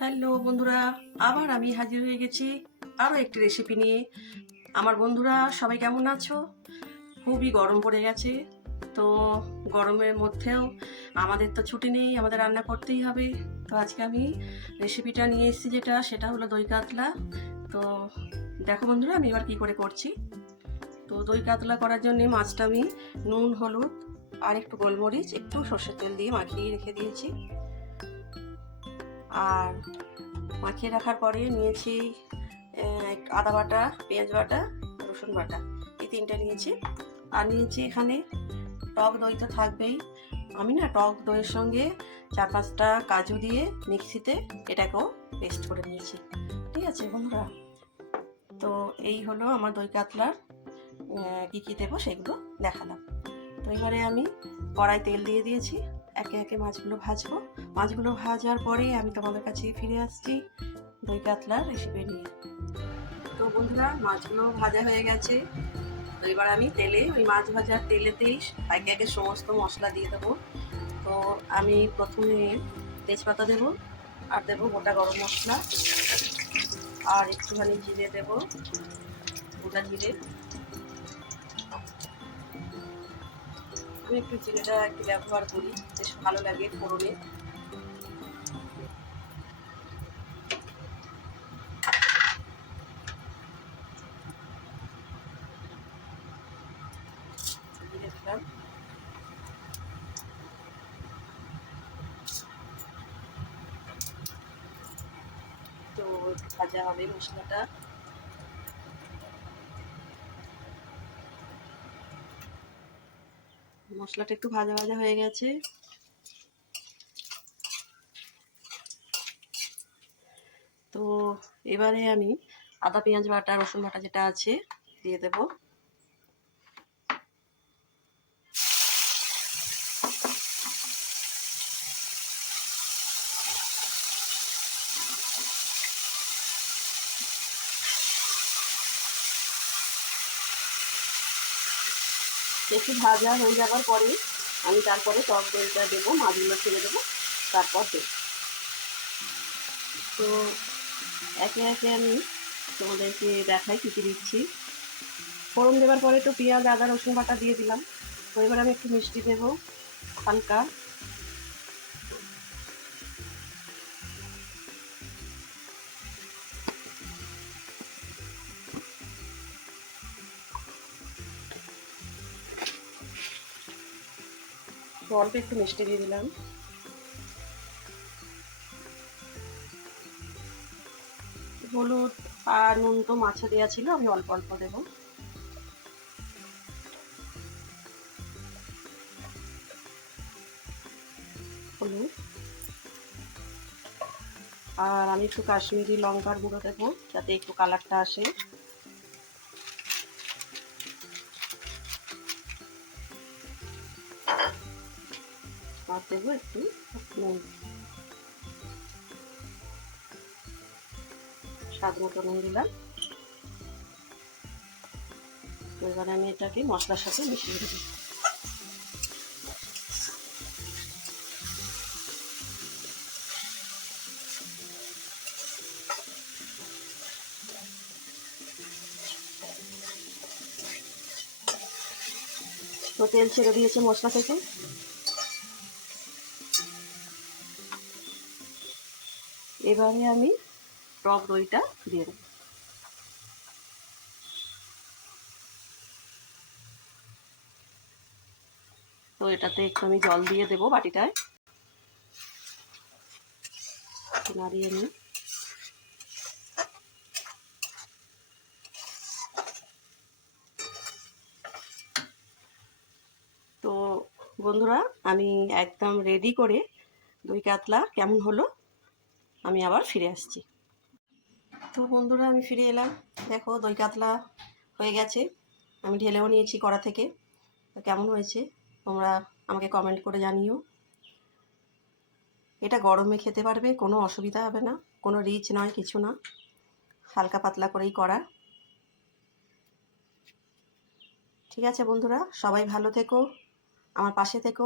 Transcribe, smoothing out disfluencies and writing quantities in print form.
Hello বন্ধুরা, আবার আমি হাজির হয়ে গেছি আরও একটি রেসিপি নিয়ে। আমার বন্ধুরা সবাই কেমন আছো? খুবই গরম পড়ে গেছে, তো গরমের মধ্যেও আমাদের তো ছুটি নেই, আমাদের রান্না করতেই হবে। তো আজকে আমি রেসিপিটা নিয়ে এসেছি, সেটা হলো দই কাতলা। তো দেখো বন্ধুরা, আমি এবার কি করে করছি। তো দই কাতলা করার জন্য মাছটা আমি নুন, হলুদ আর একটু গোলমরিচ, একটু সর্ষের তেল দিয়ে মাখিয়ে রেখে দিয়েছি। আর মাখিয়ে রাখার পরে নিয়েছি আদা বাটা, পেঁয়াজ বাটা, রসুন বাটা, এই তিনটা নিয়েছি। আর নিয়েছি এখানে টক দই তো থাকবেই। আমি না টক দইয়ের সঙ্গে 4-5টা কাজু দিয়ে মিক্সিতে এটাকেও পেস্ট করে নিয়েছি। ঠিক আছে বন্ধুরা, তো এই হলো আমার দই কাতলার কী কী দেবো সেগুলো দেখালাম। তো এবারে আমি কড়াই তেল দিয়ে দিয়েছি, একে একে মাছগুলো ভাজবো। মাছগুলো ভাজার পরে আমি তোমাদের কাছে ফিরে আসছি দই কাতলার রেসিপি নিয়ে। তো বন্ধুরা, মাছগুলো ভাজা হয়ে গেছে। তো এবার আমি ওই মাছ ভাজার তেলেতেই একে একে সমস্ত মশলা দিয়ে দেবো। তো আমি প্রথমে তেজপাতা দেবো, আর দেবো গোটা গরম মশলা, আর একটুখানি জিরে দেবো, গোটা জিরে। আমি একটু জিরেটা একটু ব্যবহার করি, বেশ ভালো লাগে ফোড়নে। জিরে দিলাম। তো ভাজা হবে মশলাটা। মশলাটা একটু ভাজা ভাজা হয়ে গেছে। তো এবারে আমি আদা, পেঁয়াজ বাটা, রসুন বাটা যেটা আছে দিয়ে দেব। একটু ভাজা হয়ে যাওয়ার পরে আমি তারপরে টক দইটা দেবো, মাছগুলো ছেড়ে দেবো, তারপর দেবো। তো একে একে আমি তোমাদেরকে দেখাই কী কী দিচ্ছি। ফোড়ন দেওয়ার পরে তো পেঁয়াজ, আদা, রসুন বাটা দিয়ে দিলাম। তো এবার আমি একটু মিষ্টি দেবো হালকা। তো অল্প একটু মিষ্টি দিয়ে দিলাম। হলুদ আর নুন তো মাছে দেওয়া ছিল, আমি অল্প অল্প দেবো। হলুদ, আর আমি একটু কাশ্মীরি লঙ্কার গুঁড়ো দেবো যাতে একটু কালারটা আসে। আর দেবো একটু নুন, স্বাদ মতো নুন দিলাম। এবারে আমি এটাকে মশলার সাথে মিশিয়ে দেবো। তো তেল ছেড়ে দিয়েছে মশলা থেকে। এবারে আমি টক দইটা দিয়ে দেবো। তো এটাতে একটু আমি জল দিয়ে দেবো বাটিটায়, নাড়িয়ে নিই। তো বন্ধুরা, আমি একদম রেডি করে দই কাতলা কেমন হলো আমি আবার ফিরে আসছি। তো বন্ধুরা, আমি ফিরে এলাম। দেখো দই কাতলা হয়ে গেছে, আমি ঢেলেও নিয়েছি কড়া থেকে। তো কেমন হয়েছে তোমরা আমাকে কমেন্ট করে জানিও। এটা গরমে খেতে পারবে, কোনো অসুবিধা হবে না, কোনো রিচ নয়, কিছু না, হালকা পাতলা করেই করা। ঠিক আছে বন্ধুরা, সবাই ভালো থেকো, আমার পাশে থেকো।